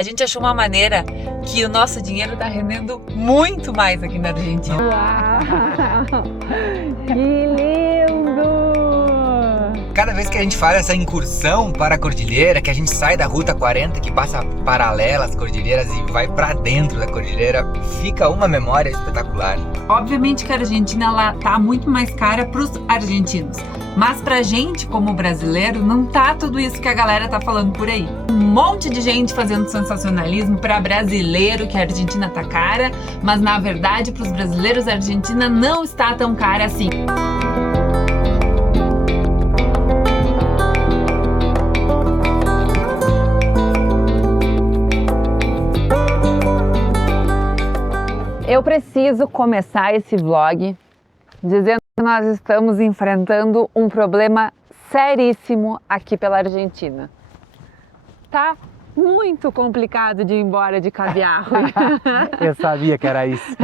a gente achou uma maneira que o nosso dinheiro tá rendendo muito mais aqui na Argentina. Uau! Que lindo! Cada vez que a gente faz essa incursão para a cordilheira, que a gente sai da Ruta 40, que passa paralela às cordilheiras e vai para dentro da cordilheira, fica uma memória espetacular. Obviamente que a Argentina ela tá muito mais cara para os argentinos, mas pra gente como brasileiro não tá tudo isso que a galera tá falando por aí. Um monte de gente fazendo sensacionalismo para brasileiro que a Argentina tá cara, mas na verdade para os brasileiros a Argentina não está tão cara assim. Eu preciso começar esse vlog dizendo que nós estamos enfrentando um problema seríssimo aqui pela Argentina. Tá muito complicado de ir embora de caviar. Eu sabia que era isso.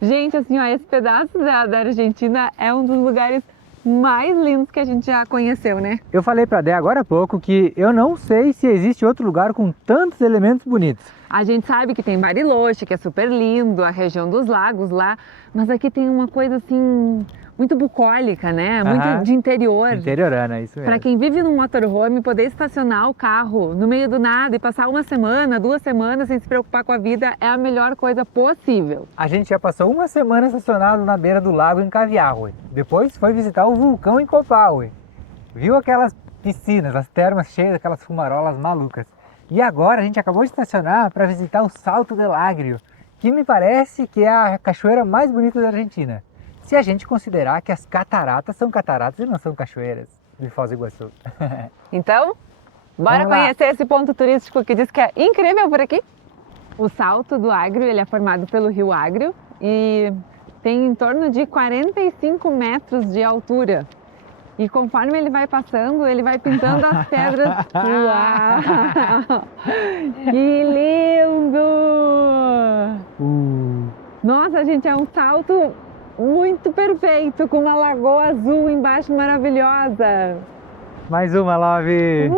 Gente, assim, ó, esse pedaço da Argentina é um dos lugares mais lindos que a gente já conheceu, né? Eu falei pra Dé agora há pouco que eu não sei se existe outro lugar com tantos elementos bonitos. A gente sabe que tem Bariloche, que é super lindo, a região dos lagos lá, mas aqui tem uma coisa assim, muito bucólica, né? Muito de interior. Interiorana, isso mesmo. Para quem vive num motorhome, poder estacionar o carro no meio do nada e passar uma semana, 2 semanas sem se preocupar com a vida é a melhor coisa possível. A gente já passou uma semana estacionado na beira do lago em Caviahue. Depois foi visitar o vulcão em Copahue. Viu aquelas piscinas, as termas cheias daquelas fumarolas malucas. E agora a gente acabou de estacionar para visitar o Salto del Agrio, que me parece que é a cachoeira mais bonita da Argentina. Se a gente considerar que as cataratas são cataratas e não são cachoeiras de Foz do Iguaçu. Então, bora conhecer esse ponto turístico que diz que é incrível por aqui? O Salto do Agrio, ele é formado pelo rio Agrio e tem em torno de 45 metros de altura. E conforme ele vai passando, ele vai pintando as pedras. Uau! Que lindo! Nossa, gente, é um salto muito perfeito, com uma lagoa azul embaixo maravilhosa. Mais uma, Love!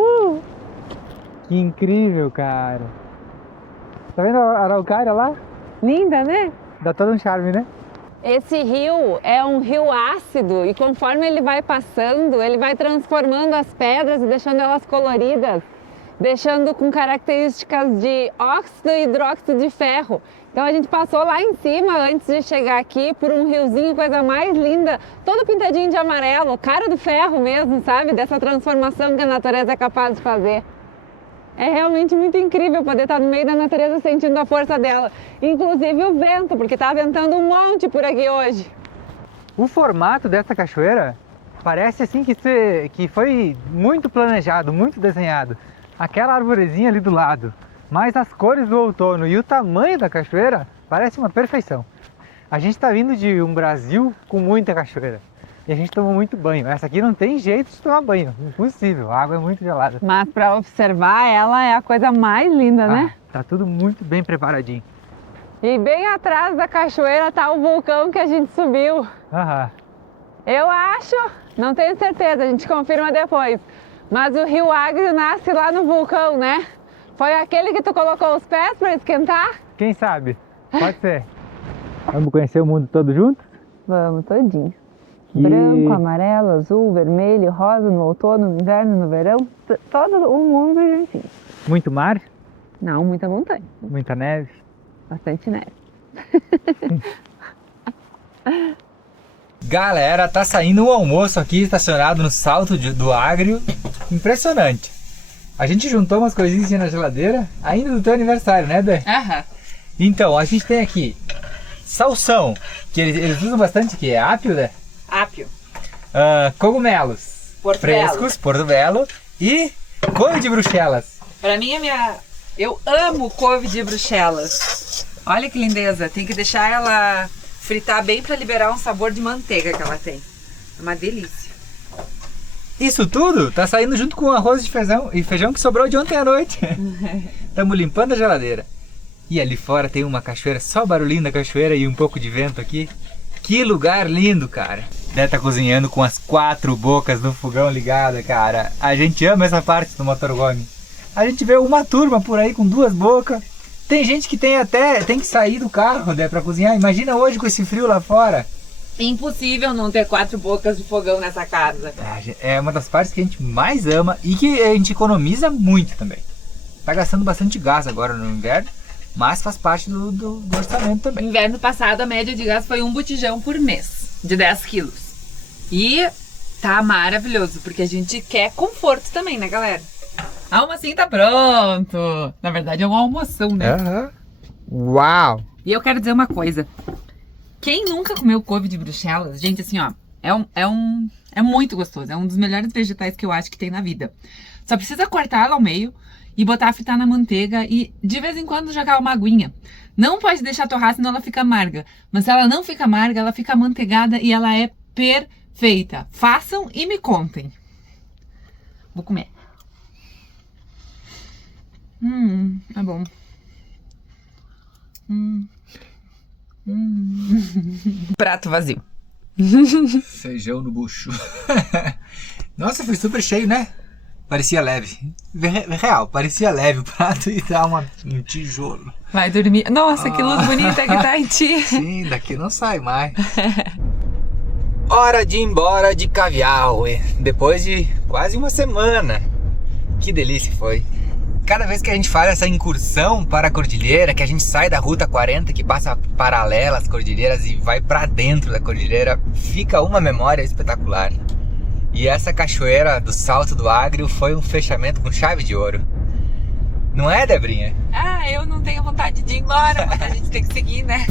Que incrível, cara! Tá vendo a araucária lá? Linda, né? Dá todo um charme, né? Esse rio é um rio ácido e conforme ele vai passando, ele vai transformando as pedras e deixando elas coloridas, deixando com características de óxido e hidróxido de ferro. Então a gente passou lá em cima antes de chegar aqui por um riozinho, coisa mais linda, todo pintadinho de amarelo, cara do ferro mesmo, sabe? Dessa transformação que a natureza é capaz de fazer. É realmente muito incrível poder estar no meio da natureza sentindo a força dela. Inclusive o vento, porque está ventando um monte por aqui hoje. O formato dessa cachoeira parece assim que foi muito planejado, muito desenhado. Aquela arvorezinha ali do lado, mas as cores do outono e o tamanho da cachoeira parece uma perfeição. A gente está vindo de um Brasil com muita cachoeira. E a gente toma muito banho. Essa aqui não tem jeito de tomar banho, impossível, a água é muito gelada. Mas para observar, ela é a coisa mais linda, né? Tá tudo muito bem preparadinho. E bem atrás da cachoeira tá o vulcão que a gente subiu. Eu acho, não tenho certeza, a gente confirma depois. Mas o rio Agrio nasce lá no vulcão, né? Foi aquele que tu colocou os pés para esquentar? Quem sabe? Pode ser. Vamos conhecer o mundo todo junto? Vamos, todinho. Branco, amarelo, azul, vermelho, rosa no outono, no inverno, no verão, todo o mundo juntinho. Muito mar? Não, muita montanha. Muita neve? Bastante neve. Galera, tá saindo um almoço aqui estacionado no Salto do Agrio. Impressionante. A gente juntou umas coisinhas na geladeira, ainda do teu aniversário, né, Dê? Então, a gente tem aqui salsão, que eles usam bastante aqui, é ápio, né? Ápio. Cogumelos frescos, portobello e couve de Bruxelas. Pra mim, eu amo couve de Bruxelas. Olha que lindeza. Tem que deixar ela fritar bem pra liberar um sabor de manteiga que ela tem. É uma delícia. Isso tudo tá saindo junto com o arroz de feijão que sobrou de ontem à noite. Estamos limpando a geladeira. E ali fora tem uma cachoeira, só o barulhinho da cachoeira e um pouco de vento aqui. Que lugar lindo, cara. Dé tá cozinhando com as 4 bocas do fogão ligada, cara. A gente ama essa parte do motorhome. A gente vê uma turma por aí com 2 bocas. Tem gente que tem que sair do carro, né, pra cozinhar. Imagina hoje com esse frio lá fora. Impossível não ter 4 bocas de fogão nessa casa. É uma das partes que a gente mais ama e que a gente economiza muito também. Tá gastando bastante gás agora no inverno, mas faz parte do orçamento também. Inverno passado a média de gás foi 1 botijão por mês, de 10 quilos. E tá maravilhoso, porque a gente quer conforto também, né, galera? Almocinho tá pronto. Na verdade é uma almoção, né? Uau! E eu quero dizer uma coisa. Quem nunca comeu couve de Bruxelas, gente, assim, ó, é muito gostoso. É um dos melhores vegetais que eu acho que tem na vida. Só precisa cortar ela ao meio e botar a fritar na manteiga e de vez em quando jogar uma aguinha. Não pode deixar torrar, senão ela fica amarga. Mas se ela não fica amarga, ela fica amanteigada e ela é perfeita. Façam e me contem. Vou comer. É bom. Prato vazio. Feijão no bucho. Nossa, foi super cheio, né? Parecia leve. Real, parecia leve o prato e dá um tijolo. Vai dormir. Nossa, que luz bonita que tá em ti. Sim, daqui não sai mais. Hora de ir embora de caviar, ué. Depois de quase uma semana. Que delícia foi. Cada vez que a gente faz essa incursão para a cordilheira, que a gente sai da Ruta 40, que passa paralela às cordilheiras e vai para dentro da cordilheira, fica uma memória espetacular. E essa cachoeira do Salto do Ágrio foi um fechamento com chave de ouro. Não é, Debrinha? Ah, eu não tenho vontade de ir embora, mas a gente tem que seguir, né?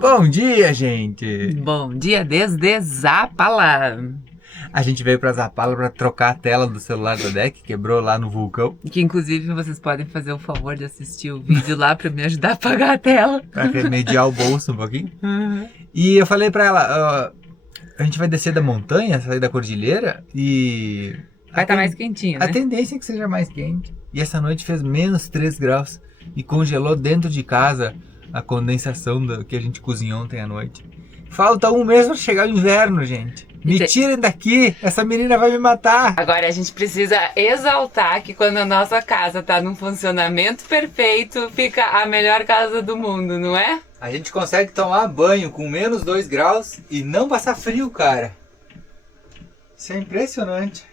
Bom dia, gente! Bom dia desde Zapala. A gente veio pra Zapala pra trocar a tela do celular da Deck, quebrou lá no vulcão. Que inclusive vocês podem fazer o favor de assistir o vídeo lá pra me ajudar a apagar a tela. Pra remediar o bolso um pouquinho. E eu falei pra ela, a gente vai descer da montanha, sair da cordilheira e... Vai estar mais quentinho, né? A tendência é que seja mais quente. E essa noite fez menos 3 graus e congelou dentro de casa a condensação que a gente cozinhou ontem à noite. Falta um mês pra chegar o inverno, gente. Me tirem daqui, essa menina vai me matar. Agora a gente precisa exaltar que quando a nossa casa tá num funcionamento perfeito, fica a melhor casa do mundo, não é? A gente consegue tomar banho com menos 2 graus e não passar frio, cara. Isso é impressionante.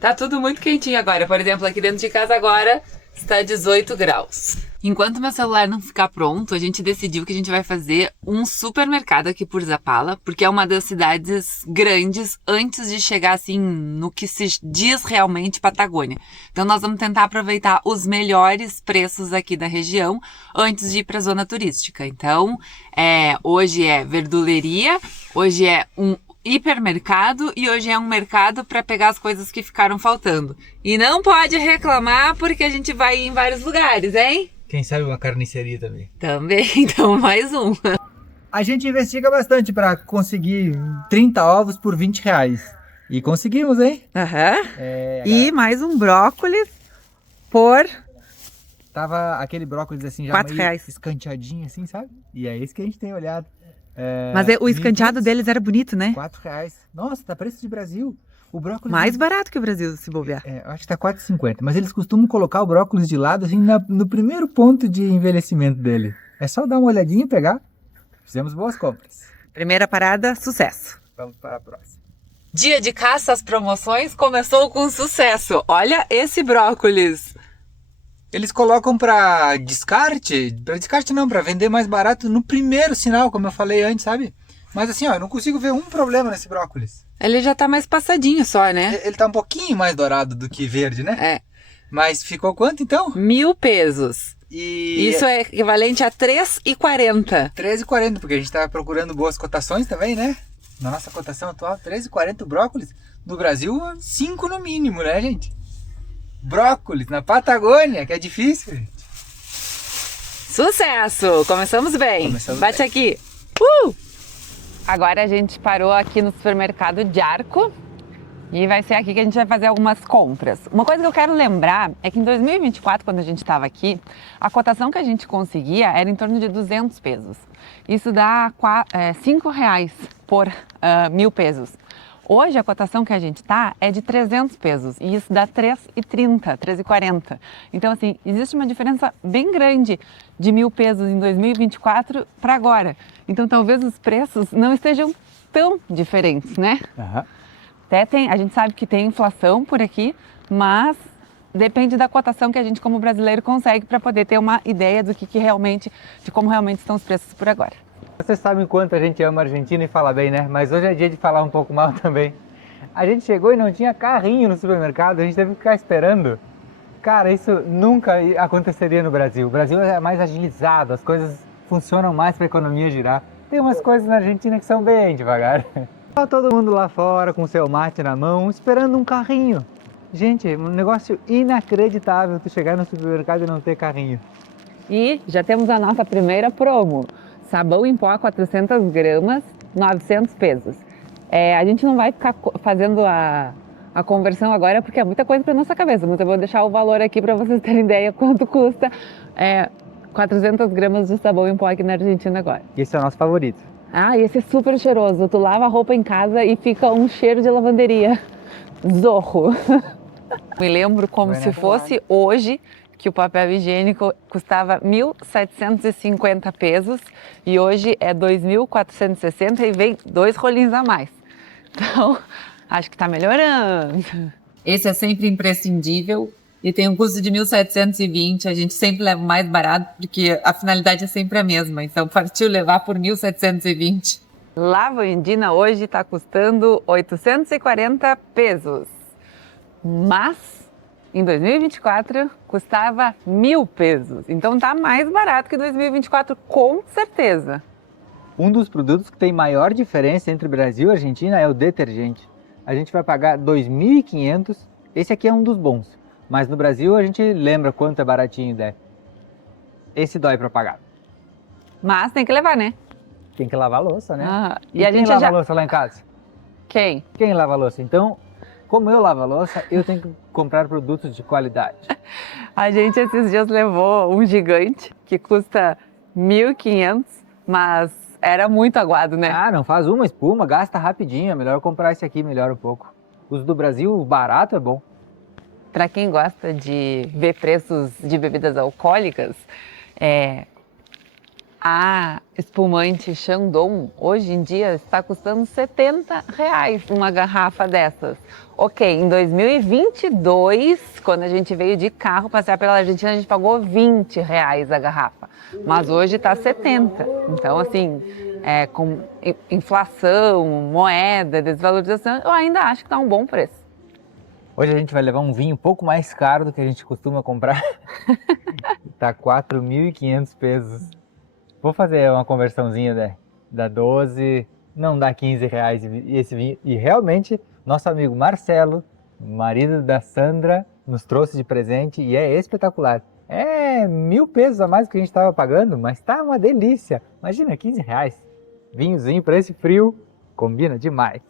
Tá tudo muito quentinho agora. Por exemplo, aqui dentro de casa agora está 18 graus. Enquanto meu celular não ficar pronto, a gente decidiu que a gente vai fazer um supermercado aqui por Zapala, porque é uma das cidades grandes antes de chegar assim no que se diz realmente Patagônia. Então nós vamos tentar aproveitar os melhores preços aqui da região antes de ir para a zona turística. Então, hoje é verduleria, hoje é um hipermercado e hoje é um mercado para pegar as coisas que ficaram faltando. E não pode reclamar porque a gente vai em vários lugares, hein? Quem sabe uma carniceria também. Também, então mais um. A gente investiga bastante para conseguir 30 ovos por 20 reais. E conseguimos, hein? E mais um brócolis por... Tava aquele brócolis assim já 4 meio reais. escanteadinho assim, sabe? E é esse que a gente tem olhado. Mas o escanteado deles era bonito, né? 4 reais. Nossa, tá preço de Brasil. O brócolis... Mais barato que o Brasil, se bobear. Eu acho que tá 4,50. Mas eles costumam colocar o brócolis de lado assim no primeiro ponto de envelhecimento dele. É só dar uma olhadinha e pegar. Fizemos boas compras. Primeira parada, sucesso. Vamos para a próxima. Dia de caça às promoções começou com sucesso. Olha esse brócolis. Eles colocam para descarte não, para vender mais barato no primeiro sinal, como eu falei antes, sabe? Mas assim, ó, eu não consigo ver um problema nesse brócolis. Ele já tá mais passadinho só, né? Ele tá um pouquinho mais dourado do que verde, né? Mas ficou quanto então? 1.000 pesos. E isso é equivalente a 3,40. 3,40, porque a gente tá procurando boas cotações também, né? Na nossa cotação atual, 3,40 o brócolis. No Brasil, 5 no mínimo, né, gente? Brócolis na Patagônia, que é difícil, gente. Sucesso! Começamos bem. Bate aqui. Agora a gente parou aqui no supermercado de Arco E vai ser aqui que a gente vai fazer algumas compras. Uma coisa que eu quero lembrar é que em 2024, quando a gente estava aqui, a cotação que a gente conseguia era em torno de 200 pesos. Isso dá R$5 por 1.000 pesos. Hoje a cotação que a gente está é de 300 pesos e isso dá R$3,30, R$3,40. Então assim, existe uma diferença bem grande de 1.000 pesos em 2024 para agora. Então talvez os preços não estejam tão diferentes, né? Uhum. Até a gente sabe que tem inflação por aqui, mas depende da cotação que a gente como brasileiro consegue para poder ter uma ideia do que realmente, de como realmente estão os preços por agora. Vocês sabem quanto a gente ama a Argentina e fala bem, né? Mas hoje é dia de falar um pouco mal também. A gente chegou e não tinha carrinho no supermercado, a gente teve que ficar esperando. Cara, isso nunca aconteceria no Brasil. O Brasil é mais agilizado, as coisas funcionam mais para a economia girar. Tem umas coisas na Argentina que são bem devagar. Tá todo mundo lá fora com seu mate na mão, esperando um carrinho. Gente, um negócio inacreditável tu chegar no supermercado e não ter carrinho. E já temos a nossa primeira promo. Sabão em pó 400 gramas, 900 pesos. A gente não vai ficar fazendo a conversão agora porque é muita coisa para nossa cabeça, mas eu vou deixar o valor aqui para vocês terem ideia quanto custa 400 gramas de sabão em pó aqui na Argentina agora. Esse é o nosso favorito. Ah, e esse é super cheiroso. Tu lava a roupa em casa e fica um cheiro de lavanderia. Zorro. Me lembro como se fosse hoje que o papel higiênico custava 1.750 pesos e hoje é 2.460 e vem 2 rolinhos a mais. Então, acho que está melhorando. Esse é sempre imprescindível e tem um custo de 1.720, a gente sempre leva o mais barato porque a finalidade é sempre a mesma, então partiu levar por 1.720. Lavandina hoje está custando 840 pesos, mas em 2024 custava 1.000 pesos, então está mais barato que 2024 com certeza. Um dos produtos que tem maior diferença entre Brasil e Argentina é o detergente. A gente vai pagar 2.500, esse aqui é um dos bons. Mas no Brasil a gente lembra quanto é baratinho, né? Esse dói pra pagar. Mas tem que levar, né? Tem que lavar a louça, né? E a quem gente lava a louça lá em casa? Quem? Quem lava a louça? Então, como eu lavo a louça, eu tenho que comprar produtos de qualidade. A gente esses dias levou um gigante que custa 1.500, mas era muito aguado, né? Ah, não faz uma espuma, gasta rapidinho. É melhor comprar esse aqui, melhora um pouco. Os do Brasil, o barato é bom. Para quem gosta de ver preços de bebidas alcoólicas, a espumante Shandong hoje em dia está custando R$70 uma garrafa dessas. Ok, em 2022, quando a gente veio de carro passear pela Argentina, a gente pagou R$20 a garrafa, mas hoje está 70. Então, assim, com inflação, moeda, desvalorização, eu ainda acho que está um bom preço. Hoje a gente vai levar um vinho um pouco mais caro do que a gente costuma comprar. Tá 4.500 pesos. Vou fazer uma conversãozinha, né? Dá 12, não dá R$15 esse vinho. E realmente, nosso amigo Marcelo, marido da Sandra, nos trouxe de presente e é espetacular. É 1.000 pesos a mais do que a gente estava pagando, mas tá uma delícia. Imagina, R$15. Vinhozinho para esse frio, combina demais.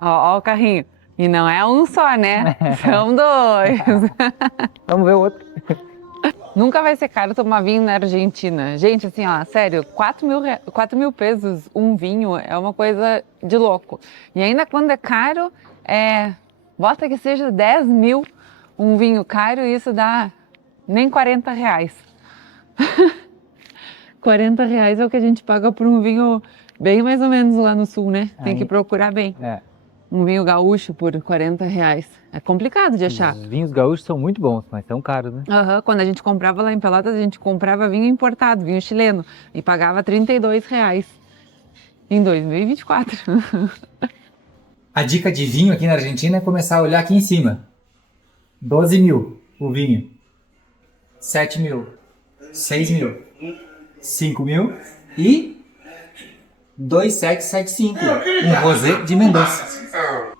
Ó o carrinho. E não é um só, né? São 2. Vamos ver o outro. Nunca vai ser caro tomar vinho na Argentina. Gente, assim, ó, sério, 4.000 pesos um vinho é uma coisa de louco. E ainda quando é caro, bota que seja 10.000 um vinho caro e isso dá nem R$40. R$40 é o que a gente paga por um vinho bem mais ou menos lá no sul, né? Tem que procurar bem. Um vinho gaúcho por R$40. É complicado de achar. Os vinhos gaúchos são muito bons, mas são caros, né? Quando a gente comprava lá em Pelotas, a gente comprava vinho importado, vinho chileno, e pagava R$32 em 2024. A dica de vinho aqui na Argentina é começar a olhar aqui em cima. 12.000 o vinho. 7.000. 6.000. 5.000 e 2.775, um rosé de Mendoza.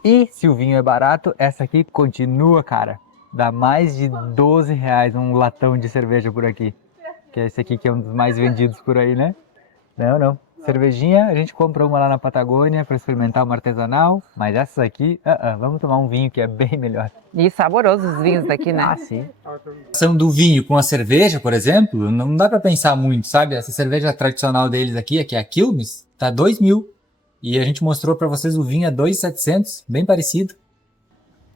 E se o vinho é barato, essa aqui continua, cara. Dá mais de R$12 um latão de cerveja por aqui. Que é esse aqui que é um dos mais vendidos por aí, né? Não. Cervejinha, a gente compra uma lá na Patagônia para experimentar uma artesanal, mas essas aqui, vamos tomar um vinho que é bem melhor. E saborosos os vinhos daqui, né? Ah, sim. A relação do vinho com a cerveja, por exemplo, não dá pra pensar muito, sabe? Essa cerveja tradicional deles aqui, que é a Quilmes, tá 2.000. E a gente mostrou pra vocês o vinho a 2.700, bem parecido.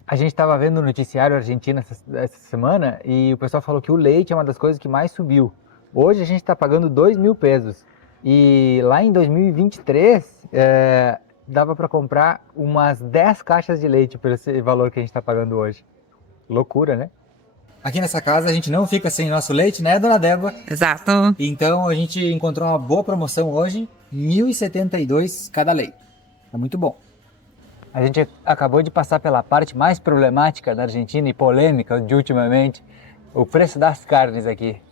A gente estava vendo o noticiário argentino essa semana e o pessoal falou que o leite é uma das coisas que mais subiu. Hoje a gente está pagando 2.000 pesos. E lá em 2023, dava para comprar umas 10 caixas de leite por esse valor que a gente está pagando hoje. Loucura, né? Aqui nessa casa a gente não fica sem nosso leite, né, dona Débora? Exato. Então a gente encontrou uma boa promoção hoje, 1.072 cada leite. É muito bom. A gente acabou de passar pela parte mais problemática da Argentina e polêmica de ultimamente, o preço das carnes aqui.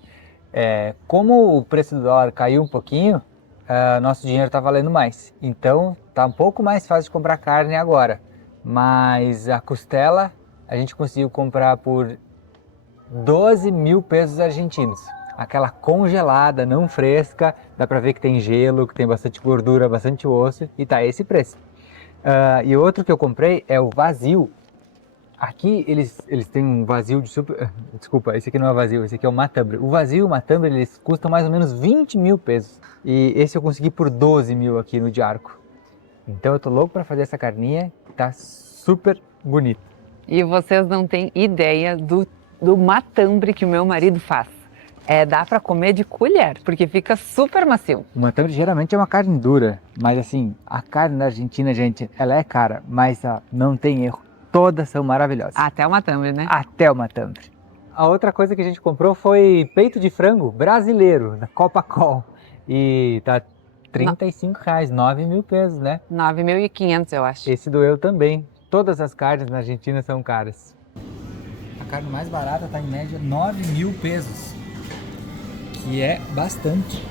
Como o preço do dólar caiu um pouquinho, nosso dinheiro está valendo mais. Então está um pouco mais fácil de comprar carne agora. Mas a costela a gente conseguiu comprar por 12.000 pesos argentinos. Aquela congelada, não fresca, dá para ver que tem gelo, que tem bastante gordura, bastante osso e tá esse preço. E outro que eu comprei é o vazio. Aqui eles têm um vazio de super... Desculpa, esse aqui não é vazio, esse aqui é o matambre. O vazio e o matambre, eles custam mais ou menos 20.000 pesos. E esse eu consegui por 12.000 aqui no Diarco. Então eu tô louco para fazer essa carninha, tá super bonito. E vocês não têm ideia do matambre que o meu marido faz. Dá para comer de colher, porque fica super macio. O matambre geralmente é uma carne dura, mas assim, a carne da Argentina, gente, ela é cara, mas não tem erro. Todas são maravilhosas. Até o matambre, né? Até o matambre. A outra coisa que a gente comprou foi peito de frango brasileiro, da Copacol. E tá R$35, 9.000 pesos, né? 9.500, eu acho. Esse doeu também. Todas as carnes na Argentina são caras. A carne mais barata tá em média 9.000 pesos, que é bastante.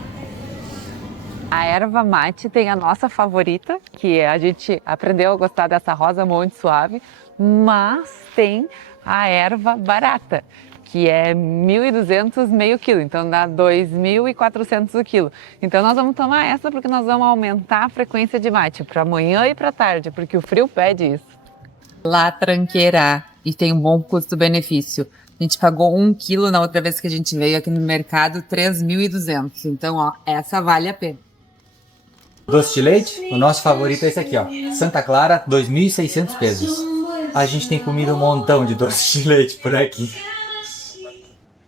A erva mate tem a nossa favorita, que a gente aprendeu a gostar dessa rosa monte suave, mas tem a erva barata, que é 1.200 meio quilo, então dá 2.400 o quilo. Então nós vamos tomar essa porque nós vamos aumentar a frequência de mate para amanhã e para tarde, porque o frio pede isso. La Tranqueira, e tem um bom custo-benefício. A gente pagou 1 quilo na outra vez que a gente veio aqui no mercado, 3.200. Então, ó, essa vale a pena. Doce de leite, o nosso favorito é esse aqui, ó. Santa Clara, 2.600 pesos. A gente tem comido um montão de doce de leite por aqui.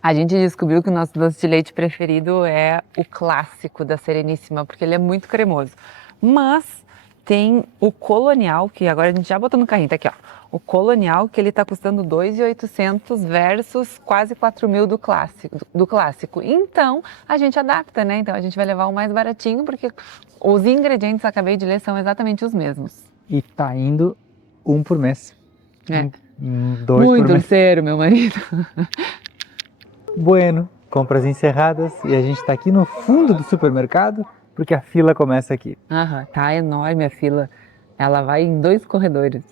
A gente descobriu que o nosso doce de leite preferido é o clássico da Sereníssima, porque ele é muito cremoso. Mas tem o Colonial, que agora a gente já botou no carrinho, tá aqui, ó. O Colonial, que ele tá custando 2.800 versus quase 4.000 do clássico. Então, a gente adapta, né? Então, a gente vai levar o mais baratinho, porque os ingredientes, acabei de ler, são exatamente os mesmos. E tá indo um por mês. Dois Muito por mês. grosseiro, meu marido. Bueno, compras encerradas e a gente tá aqui no fundo do supermercado, porque a fila começa aqui. Tá enorme a fila. Ela vai em 2 corredores.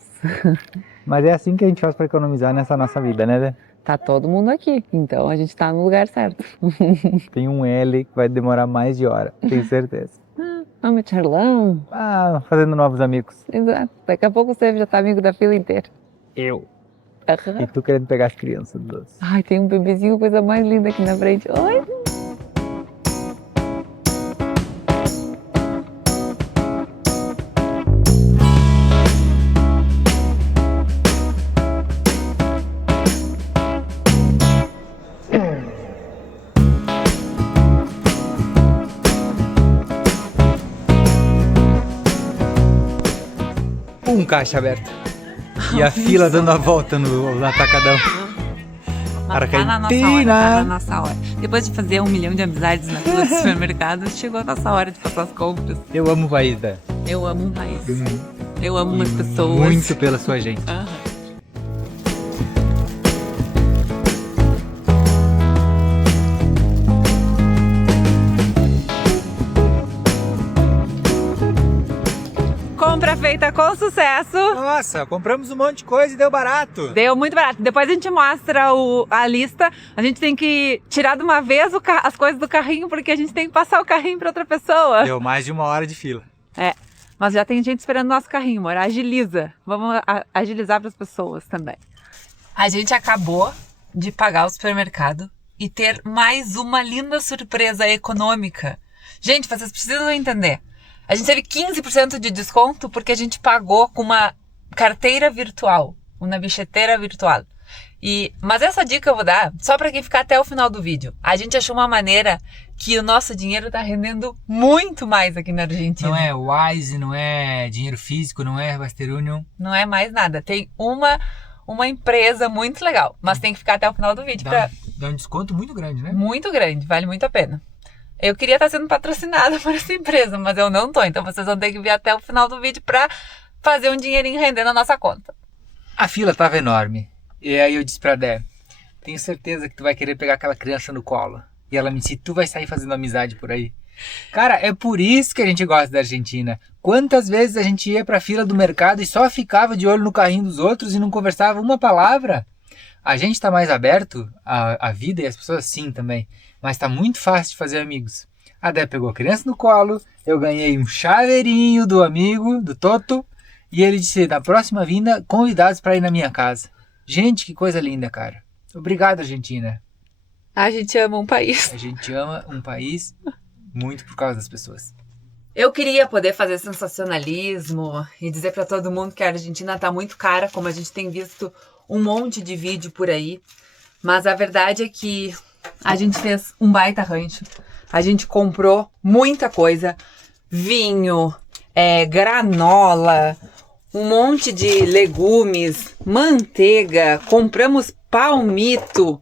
Mas é assim que a gente faz para economizar nessa nossa vida, né, Dé? Tá todo mundo aqui, então a gente tá no lugar certo. Tem um L que vai demorar mais de hora, tenho certeza. Vamos, Charlão. Fazendo novos amigos. Exato. Daqui a pouco você já tá amigo da fila inteira. Eu. E tu querendo pegar as crianças do doce. Ai, tem um bebezinho, coisa mais linda aqui na frente. Oi! Um caixa aberto. E a fila dando a volta no atacadão. Tá na nossa hora, tá na nossa hora. Depois de fazer 1 milhão de amizades na fila do supermercado, chegou a nossa hora de passar as compras. Eu amo o país, Dé. Eu amo o país. Eu amo as pessoas. Muito pela sua gente. Compra compra feita com sucesso. Nossa, compramos um monte de coisa e deu barato. Deu muito barato. Depois a gente mostra a lista. A gente tem que tirar de uma vez as coisas do carrinho, porque a gente tem que passar o carrinho para outra pessoa. Deu mais de 1 hora de fila. É, mas já tem gente esperando nosso carrinho, amor. Agiliza. Vamos agilizar para as pessoas também. A gente acabou de pagar o supermercado e ter mais uma linda surpresa econômica. Gente, vocês precisam entender. A gente teve 15% de desconto porque a gente pagou com uma carteira virtual, uma bilheteira virtual. Mas essa dica eu vou dar só para quem ficar até o final do vídeo. A gente achou uma maneira que o nosso dinheiro está rendendo muito mais aqui na Argentina. Não é Wise, não é dinheiro físico, não é Western Union. Não é mais nada. Tem uma empresa muito legal, mas tem que ficar até o final do vídeo. Dá um desconto muito grande, né? Muito grande, vale muito a pena. Eu queria estar sendo patrocinada por essa empresa, mas eu não tô. Então vocês vão ter que vir até o final do vídeo para fazer um dinheirinho render na nossa conta. A fila estava enorme. E aí eu disse pra Dé, tenho certeza que tu vai querer pegar aquela criança no colo. E ela me disse, tu vai sair fazendo amizade por aí. Cara, é por isso que a gente gosta da Argentina. Quantas vezes a gente ia pra fila do mercado e só ficava de olho no carrinho dos outros e não conversava uma palavra? A gente tá mais aberto à vida e as pessoas sim também. Mas tá muito fácil de fazer amigos. A Dé pegou a criança no colo, eu ganhei um chaveirinho do amigo, do Toto. E ele disse, na próxima vinda, convidados para ir na minha casa. Gente, que coisa linda, cara. Obrigado, Argentina. A gente ama um país. A gente ama um país muito por causa das pessoas. Eu queria poder fazer sensacionalismo e dizer para todo mundo que a Argentina tá muito cara, como a gente tem visto um monte de vídeo por aí. Mas a verdade é que a gente fez um baita rancho. A gente comprou muita coisa. Vinho, granola, um monte de legumes, manteiga, compramos palmito,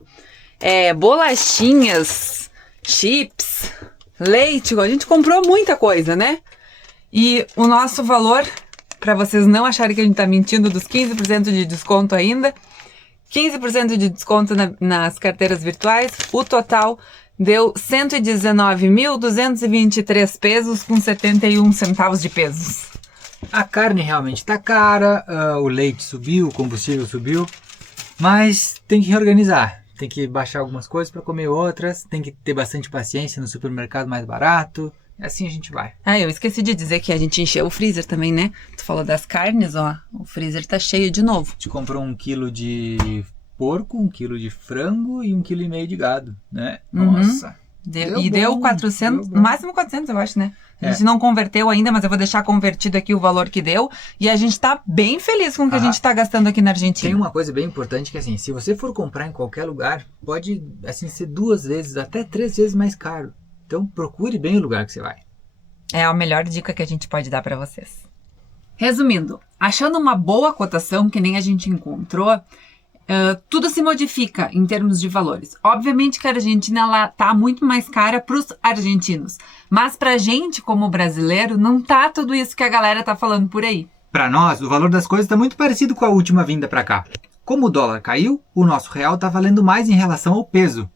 bolachinhas, chips, leite, a gente comprou muita coisa, né? E o nosso valor, para vocês não acharem que a gente tá mentindo, dos 15% de desconto ainda, 15% de desconto nas carteiras virtuais, o total deu 119.223 pesos com 71 centavos de pesos. A carne realmente tá cara, o leite subiu, o combustível subiu, mas tem que reorganizar. Tem que baixar algumas coisas para comer outras, tem que ter bastante paciência no supermercado mais barato, e assim a gente vai. Eu esqueci de dizer que a gente encheu o freezer também, né? Tu falou das carnes, ó, o freezer tá cheio de novo. A gente comprou 1 quilo de porco, 1 quilo de frango e 1,5 quilo de gado, né? Nossa! Deu 400, no máximo 400 eu acho, né? A gente não converteu ainda, mas eu vou deixar convertido aqui o valor que deu. E a gente tá bem feliz com o que a gente tá gastando aqui na Argentina. Tem uma coisa bem importante que assim, se você for comprar em qualquer lugar, pode assim ser 2 vezes, até 3 vezes mais caro. Então procure bem o lugar que você vai. É a melhor dica que a gente pode dar para vocês. Resumindo, achando uma boa cotação que nem a gente encontrou, tudo se modifica em termos de valores. Obviamente que a Argentina ela tá muito mais cara para os argentinos, mas pra gente como brasileiro não tá tudo isso que a galera tá falando por aí. Para nós, o valor das coisas está muito parecido com a última vinda para cá. Como o dólar caiu, o nosso real está valendo mais em relação ao peso.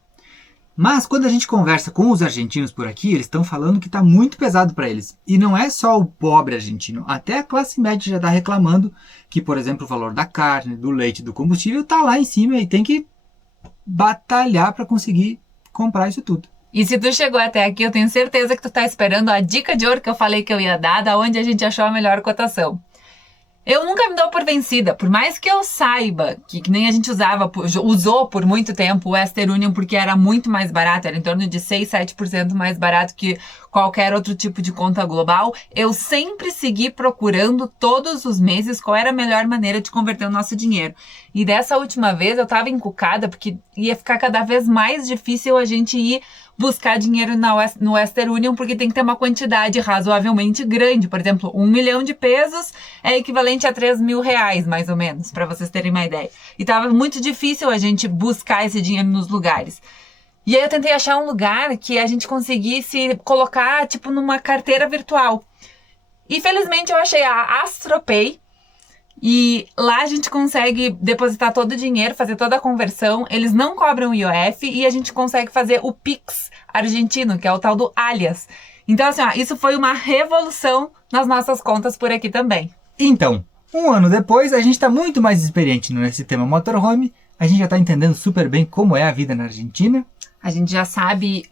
Mas quando a gente conversa com os argentinos por aqui, eles estão falando que está muito pesado para eles. E não é só o pobre argentino, até a classe média já está reclamando que, por exemplo, o valor da carne, do leite, do combustível está lá em cima e tem que batalhar para conseguir comprar isso tudo. E se tu chegou até aqui, eu tenho certeza que tu tá esperando a dica de ouro que eu falei que eu ia dar, da onde a gente achou a melhor cotação. Eu nunca me dou por vencida, por mais que eu saiba que nem a gente usou por muito tempo o Western Union porque era muito mais barato, era em torno de 6, 7% mais barato que qualquer outro tipo de conta global, eu sempre segui procurando todos os meses qual era a melhor maneira de converter o nosso dinheiro. E dessa última vez eu tava encucada porque ia ficar cada vez mais difícil a gente ir buscar dinheiro no Western Union, porque tem que ter uma quantidade razoavelmente grande. Por exemplo, 1 milhão de pesos é equivalente a 3 mil reais, mais ou menos, para vocês terem uma ideia. E tava muito difícil a gente buscar esse dinheiro nos lugares. E aí eu tentei achar um lugar que a gente conseguisse colocar, tipo, numa carteira virtual. E felizmente eu achei a AstroPay. E lá a gente consegue depositar todo o dinheiro, fazer toda a conversão, eles não cobram IOF e a gente consegue fazer o Pix argentino, que é o tal do Alias. Então assim, isso foi uma revolução nas nossas contas por aqui também. Então, um ano depois, a gente está muito mais experiente nesse tema motorhome, a gente já está entendendo super bem como é a vida na Argentina. A gente já sabe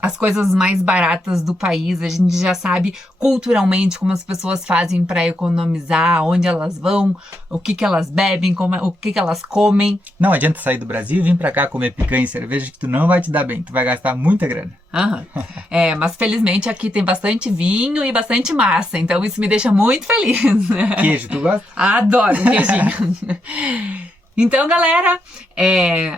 as coisas mais baratas do país, a gente já sabe culturalmente como as pessoas fazem para economizar, onde elas vão, o que elas bebem, o que elas comem. Não adianta sair do Brasil e vir para cá comer picanha e cerveja que tu não vai te dar bem, tu vai gastar muita grana. Mas felizmente aqui tem bastante vinho e bastante massa, então isso me deixa muito feliz. Queijo, tu gosta? Adoro queijinho. Então, galera,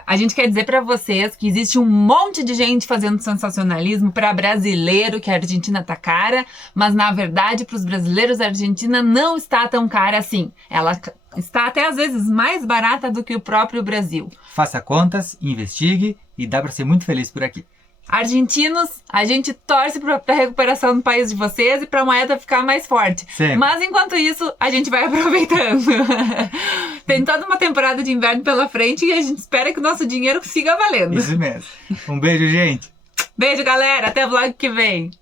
a gente quer dizer pra vocês que existe um monte de gente fazendo sensacionalismo para brasileiro, que a Argentina tá cara, mas na verdade, pros brasileiros, a Argentina não está tão cara assim. Ela está até às vezes mais barata do que o próprio Brasil. Faça contas, investigue e dá pra ser muito feliz por aqui. Argentinos, a gente torce para a recuperação do país de vocês e para a moeda ficar mais forte. Sempre. Mas enquanto isso, a gente vai aproveitando. Tem toda uma temporada de inverno pela frente e a gente espera que o nosso dinheiro siga valendo. Isso mesmo. Um beijo, gente. Beijo, galera. Até o vlog que vem.